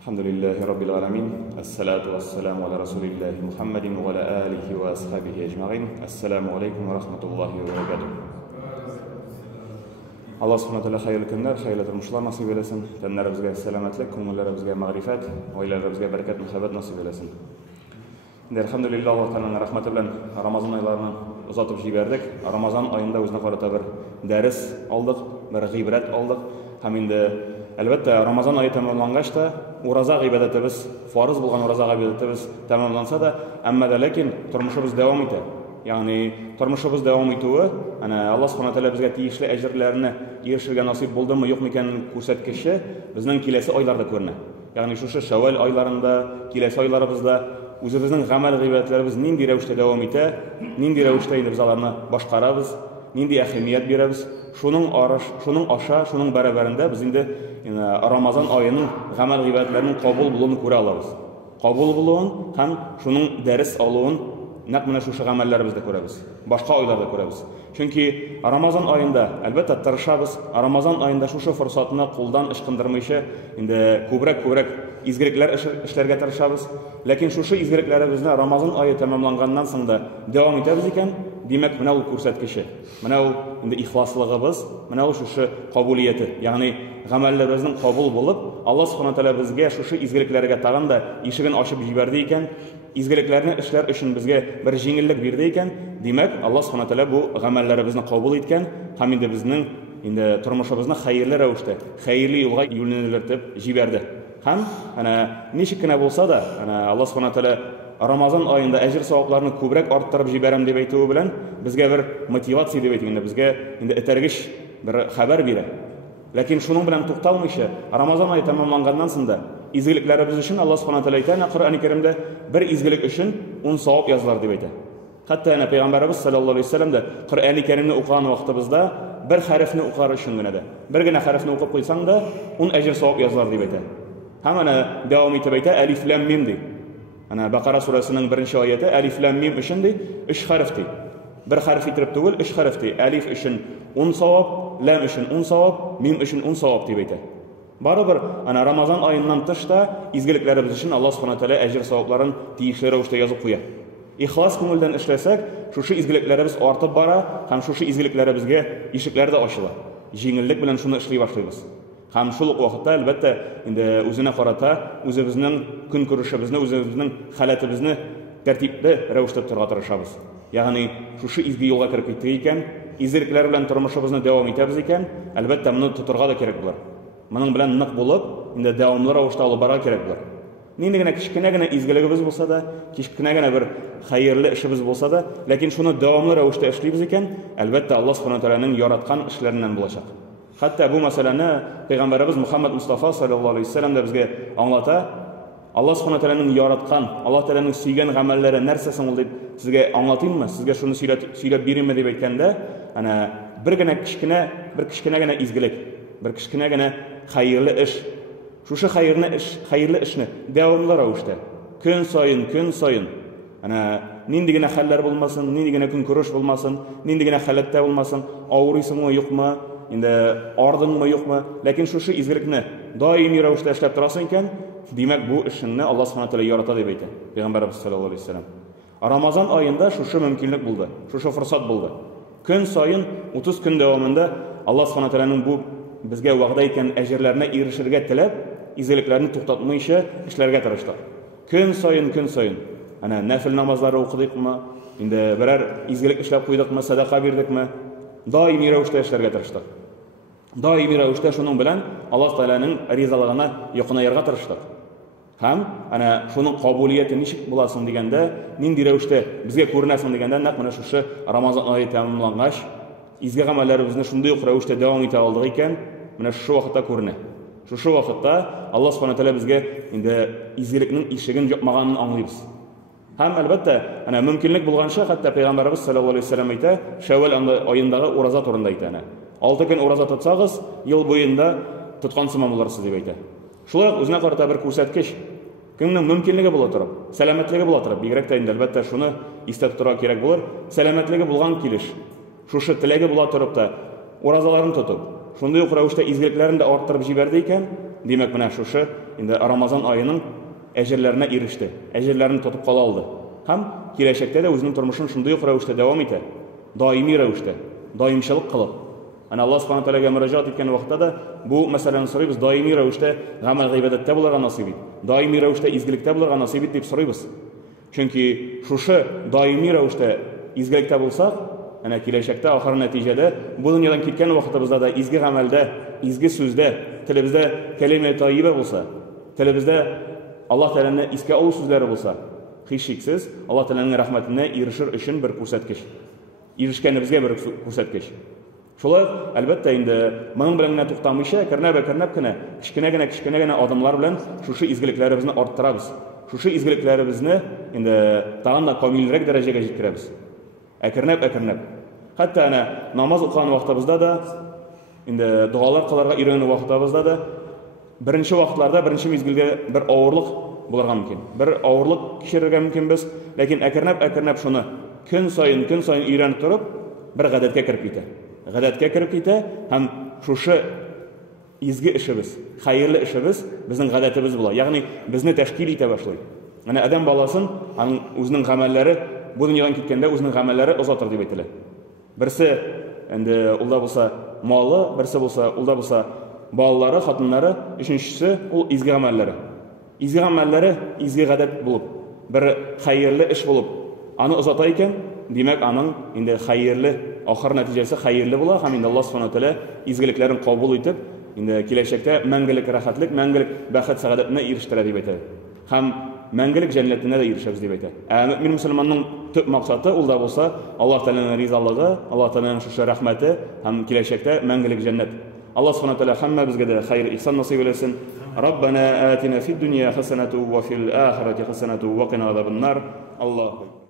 Alhamdulillahi Rabbil alamin. Assalatu wassalamu ala Rasulillahi Muhammadin wa ala alihi wa ashabihi ajma'in. Assalamu alaikum wa rahmatullahi wa barakatuh. Allah subhanahu wa ta'ala hayırlı günler, hayırlı turmuşlar nasip eylesin. Tenlerimizge selametlik, ko'ngillerimizge ma'rifat, oilalarımızga barakat, muhabbat nasip eylesin. Elhamdülillah Allah Teala'nın rahmeti bilen Ramazan aylarını uzatıp jiberdik. Ramazan ayında özüne karata bir ders aldık, bir g'ibrat aldık. Hem indi elbette Ramazan ayı tamamlangaç da uraza ibadetimiz, farz bulgan uraza ibadetimiz tamamlansa da amma da lakin turmuşumuz devam eder. Yani turmuşumuz devam etüü, Allah subhanahu wa ta'ala bizge tiyişli ecirlerini erişirge nasip buldu mu yok mu eken ko'rsatkişi bizning kelesi aylarda ko'rinadi. Yani şu Şevval aylarında, kelesi aylarımızda o'zimizning amal g'iybatlarimiz nindi ravishda davom etadi, nindi ravishda endi biz ularni boshqaramiz, nindi ahamiyat beramiz. Şunun aşağı, şunun beraberinde biz endi Ramazan ayının amal g'iybatlarining qabul bo'lishini ko'ra olamiz. Qabul bo'lgan ham şunun ders aluvun naq mana shu amallarımızda ko'ramiz. Boshqa oylarda ko'ramiz. Chunki Ramazan ayında albatta tirishamiz. Ramazan ayında şu fursatni qo'ldan ishqindirmaycha endi ko'brak izgiliklar ishlarga tirishamiz. Lekin şu izgiliklarimizni Ramazan ayı tamamlangandan so'ng da davom etamiz ekan, demak mana u ko'rsatkichi. Mana u endi ixlosligimiz, mana u şu qabuliyati, ya'ni amallarimizning qabul bo'lib, Allah subhanahu wa ta'ala bizga şu izgiliklarga tag'in da eshigini ochib yubordi ekan, izgiliklarni ishlar uchun bizga bir yengillik berdi ekan, demak Allah subhanahu wa ta'ala bu amallarimizni qabul etgan, ham endi bizning endi turmushimizni xayrli ravishda, xayrli yo'lga yo'llantirib jiberdi. Ham nechikina bo'lsa da Allah subhanahu wa ta'ala Ramazan ayında ajr savoblarini ko'proq orttirib jiberam deb aytuvi bilan bizga bir motivatsiya deb aytganda bizga endi itargish bir xabar beradi. Lekin şunun bilan to'xtalmaycha Ramazan ayı tamamlangandan so'ng da izgiliklarimiz uchun Allah subhanahu wa ta'ala aytadi, Qur'oni Karimda bir izgilik uchun 10 savob yozilar deb aytadi. Hatto Payg'ambarimiz sallallohu alayhi vasallam da Qur'oni Karimni o'qigan vaqtimizda bir harfni o'qar uchungina birgina harfni o'qib qo'ysang da 10 ajr savob yozilar deb aytadi. Hamma davom etib aytadi, alif lam mim deydi. Baqara surasining 1-oyati alif lam mim uchun 3 harfdi. Bir harf itirib tugul 3 harfdi. Alif uchun 10 savob, lam uchun 10 savob, mim uchun 10 savob deb aytadi. Baribir Ramazan ayından tashda izgiliklarimiz uchun Allah subhanahu wa ta'ala ajr savoblarini tegishli ravishda yozib qo'yadi. İxlos ko'ngildan ishlasak, şu izgiliklarimiz ortib bora, ham şu izgiliklarimizga eshiklarda ochiladi. Yengillik bilan shuni ishlay boshlaymiz. Ham shu vaqtda albatta endi o'zina qarata, o'zimizning kun ko'rishimizni, o'zimizning holatimizni tartibli ravishda turga tirishamiz. Ya'ni şu izgi yo'lga kirib ketdik ekan, izgiliklar bilan turmushimizni davom etamiz ekan, albatta buni tuturga da kerak bo'lar. Buning bilan naq bo'lib, endi davomli ravishda olib bora kerak bo'lar. Nendagina kichkinagina izgiligimiz bo'lsa da, kichkinagina bir xayrli ishimiz bo'lsa da, lekin shuni davomli ravishda ishlaymiz ekan, albatta Alloh subhanahu va taolaning yaratgan ishlaridan bo'lacak. Hatta bu masalani Payg'ambarimiz Muhammad Mustafa sallallohu alayhi vasallam da bizga anglata. Allah subhanahu wa ta'alaning yaratgan, Allah ta'alaning suygan amallari narsasin deb sizga anglataymi? Sizga shuni suylab beraymi deb aytganda, birgina kichkinagina izgilik, bir kichkinagina xayrli ish. Şu xayrli ishni davomli ravishda kun sayin nindigina hallar bo'lmasin, nindigina kun ko'rish bo'lmasin, nindigina holatda bo'lmasin, og'riysizmi yo'qmi, endi ordingmi yo'qmi, lekin şu izgilikni doimiy ravishda ishlab turasan ekan, demak bu ishni Alloh subhanahu wa taolo yaratadi deb aytadi Payg'ambarimiz sallallohu alayhi vasallam. Ramazan oyida şu mumkinlik bo'ldi, şu fursat bo'ldi. Kun sayin 30 kun davomida Alloh subhanahu wa taolaning bu bizga va'da etgan ajrlarni erishirga tilab, izgiliklarni to'xtatmaycha ishlarga tirishdik. Kun sayin nafil namozlar o'qidikmi, endi biror izgilik ishlab qo'ydikmi, sadaqa berdikmi, doimiy ravishda ishlarga tirishdik. Doimiy ravishda shuning bilan Alloh taolaning rizoligini yoqinayirga tirishdik. Ham shuning qobiliyati nechik bo'lasin deganda, nindi ravishda bizga ko'rinasin deganda, naq mana shu Ramazon oyi tamomlangach, izgi amallarimizni shunday ravishda davom eta oldik ekan, mana shu vaqtda ko'rinadi. Şu vaqtda Allah subhanahu wa ta'ala bizga endi izgilikning eshigini yopmaganini anglaymiz. Ham albatta mumkinlik bo'lgancha hatto Payg'ambarimiz sallallohu alayhi vasallam aytadi, Şevval oyindagi uraza to'g'risida aytadi. 6 kun uraza tutsangiz, yil bo'yinda tutgan simon bo'larsiz deb aytadi. Shular o'zina qarata bir ko'rsatkich, kimning mumkinligi bo'la turib, salomatligi bo'la turib, berakda endi albatta shuni eslatib turib kerak bo'lar. Salomatligi bo'lgan kelish, shu tilagi bo'la turibda urazalarni tutib, shunday ravishda izgiliklarni orttirib jiberdi ekan, demak mana shu инде Рамазан айының әҗерләренә иреште, әҗерләрен тотып кала алды. Һәм киләчәктә дә үзенең тормышын шундый ук рәвештә дәвам итә, даими рәвештә, даимчылык кылып. Ана Аллаһ Субханаһу Тәгаләгә мөрәҗәгать иткән вакытта да бу мәсьәләне сорыйбыз, даими рәвештә гамәл гыйбадәттә булырга насыйп ит, даими рәвештә изгелектә булырга насыйп ит дип сорыйбыз. Чөнки шушы даими рәвештә изгелектә булсак, ана киләчәктә ахыр нәтиҗәдә бу дөньядан киткән вакытыбызда да изге гамәлдә, изге сүздә, телебездә кәлимә тайиба булса, телебездә Аллаһ Тәгаләне искә алу сүзләре булса, һичшиксез Аллаһ Тәгаләнең рәхмәтенә ирешер өчен бер күрсәткеч. Ирешкәнебезгә бер күрсәткеч. Шулай, әлбәттә инде моның белән генә туктамыйча, кәрнәп кенә, кечкенә генә адымлар белән шушы изгелекләребезне арттырабыз. Шушы изгелекләребезне инде тагын да камилрәк дәрәҗәгә җиткерәбез. Әкренәп. Хәтта ана намаз укыган вакытыбызда да, инде дуалар кыларга өйрәнү вакытыбызда да беренче вакытларда беренче мизгелгә бер авырлык булырга мөмкин. Бер авырлык кичерергә мөмкин без, ләкин әкренәп шуны көн сайын өйрәнеп торып, бер гадәткә кирип китә. Һәм шушы изге эшебез, хәерле эшебез безнең гадәтебез була. Ягъни безне тәшкил итә башлый. Ана адам баласын аның үзенең гамәлләре бу дөньядан киткәндә үзенең гамәлләре озатыр дип әйтелә. Берсе инде улда булса малы, берсе булса улда булса балалары, хатыннары, өченчесе ул изге гамәлләре. Изге гамәлләре изге гадәт булып, бер хәерле эш булып аны озата икән, димәк аның инде хәерле ахыр нәтиҗәсе хәерле була һәм инде Аллаһ Субханаһу Тәгалә изгелекләрен кабул итеп, инде киләчәктә мәңгелек рәхәтлек, мәңгелек бәхет сәгадәтенә ирештерә дип әйтә. Һәм мәңгелек җәннәтенә дә ирешәбез дип әйтә. Мөмин мөселманның төп максаты ул да булса Аллаһ Тәгаләнең ризалыгы, Аллаһ Тәгаләнең шушы рәхмәте һәм киләчәктә мәңгелек җәннәт. Аллаһ Субханаһу Тәгалә һәммәбезгә дә хәйр, ихсан насыйп итсен. Раббана атина фид дунья хасанату ва фил ахирати хасанату ва қина азабан нар. Аллаһу